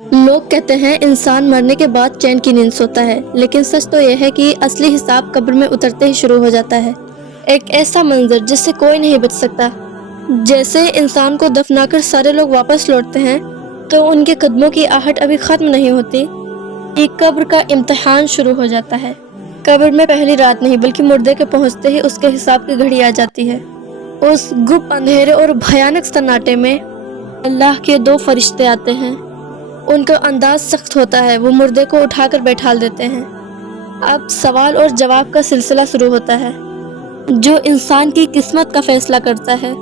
لوگ کہتے ہیں انسان مرنے کے بعد چین کی نیند سوتا ہے، لیکن سچ تو یہ ہے کہ اصلی حساب قبر میں اترتے ہی شروع ہو جاتا ہے۔ ایک ایسا منظر جس سے کوئی نہیں بچ سکتا۔ جیسے انسان کو دفنا کر سارے لوگ واپس لوٹتے ہیں تو ان کے قدموں کی آہٹ ابھی ختم نہیں ہوتی کہ قبر کا امتحان شروع ہو جاتا ہے۔ قبر میں پہلی رات نہیں بلکہ مردے کے پہنچتے ہی اس کے حساب کی گھڑی آ جاتی ہے۔ اس گپ اندھیرے اور بھیانک سناٹے میں اللہ کے دو فرشتے آتے ہیں۔ ان کا انداز سخت ہوتا ہے، وہ مردے کو اٹھا کر بیٹھال دیتے ہیں۔ اب سوال اور جواب کا سلسلہ شروع ہوتا ہے جو انسان کی قسمت کا فیصلہ کرتا ہے۔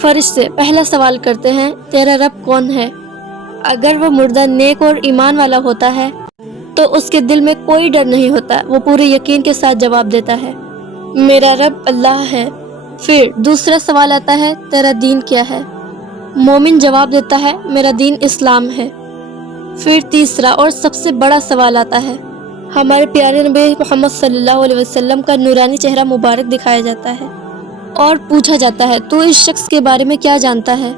فرشتے پہلا سوال کرتے ہیں، تیرا رب کون ہے؟ اگر وہ مردہ نیک اور ایمان والا ہوتا ہے تو اس کے دل میں کوئی ڈر نہیں ہوتا، وہ پورے یقین کے ساتھ جواب دیتا ہے، میرا رب اللہ ہے۔ پھر دوسرا سوال آتا ہے، تیرا دین کیا ہے؟ مومن جواب دیتا ہے، میرا دین اسلام ہے۔ پھر تیسرا اور سب سے بڑا سوال آتا ہے، ہمارے پیارے نبی محمد صلی اللہ علیہ وسلم کا نورانی چہرہ مبارک دکھایا جاتا ہے اور پوچھا جاتا ہے، تو اس شخص کے بارے میں کیا جانتا ہے؟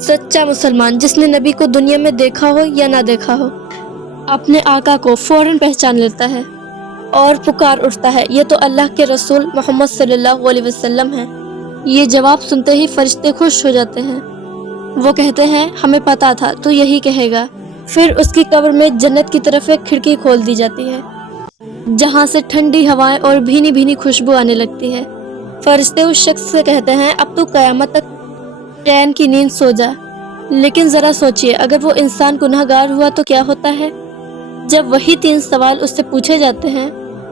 سچا مسلمان جس نے نبی کو دنیا میں دیکھا ہو یا نہ دیکھا ہو، اپنے آقا کو فوراً پہچان لیتا ہے اور پکار اٹھتا ہے، یہ تو اللہ کے رسول محمد صلی اللہ علیہ وسلم ہیں۔ یہ جواب سنتے ہی فرشتے خوش ہو جاتے ہیں۔ وہ کہتے ہیں، ہمیں پتا تھا تو یہی کہے گا۔ پھر اس کی قبر میں جنت کی طرف ایک کھڑکی کھول دی جاتی ہے جہاں سے ٹھنڈی ہوائیں اور بھینی بھینی خوشبو آنے لگتی ہے۔ فرشتے اس شخص سے کہتے ہیں، اب تو قیامت تک چین کی نیند سو جا۔ لیکن ذرا سوچئے، اگر وہ انسان گنہگار ہوا تو کیا ہوتا ہے؟ جب وہی 3 سوال اس سے پوچھے جاتے ہیں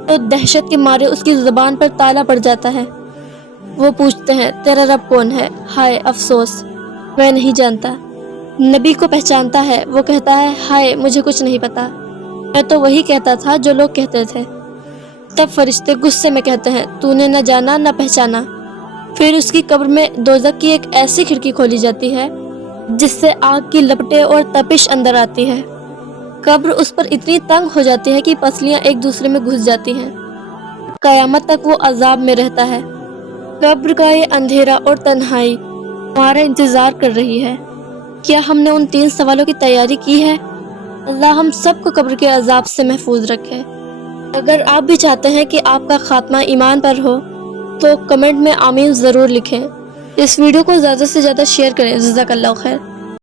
تو دہشت کے مارے اس کی زبان پر تالا پڑ جاتا ہے۔ وہ پوچھتے ہیں، تیرا رب کون ہے؟ ہائے افسوس، میں نہیں جانتا۔ نبی کو پہچانتا ہے، وہ کہتا ہے، ہائے مجھے کچھ نہیں پتا، میں تو وہی کہتا تھا جو لوگ کہتے تھے۔ تب فرشتے غصے میں کہتے ہیں، تو نے نہ جانا نہ پہچانا۔ پھر اس کی قبر میں دوزخ کی ایک ایسی کھڑکی کھولی جاتی ہے جس سے آگ کی لپٹیں اور تپش اندر آتی ہے۔ قبر اس پر اتنی تنگ ہو جاتی ہے کہ پسلیاں ایک دوسرے میں گھس جاتی ہیں۔ قیامت تک وہ عذاب میں رہتا ہے۔ قبر کا یہ اندھیرا اور تنہائی ہمارا انتظار کر رہی ہے۔ کیا ہم نے ان 3 سوالوں کی تیاری کی ہے؟ اللہ ہم سب کو قبر کے عذاب سے محفوظ رکھے۔ اگر آپ بھی چاہتے ہیں کہ آپ کا خاتمہ ایمان پر ہو تو کمنٹ میں آمین ضرور لکھیں۔ اس ویڈیو کو زیادہ سے زیادہ شیئر کریں۔ جزاک اللہ خیر۔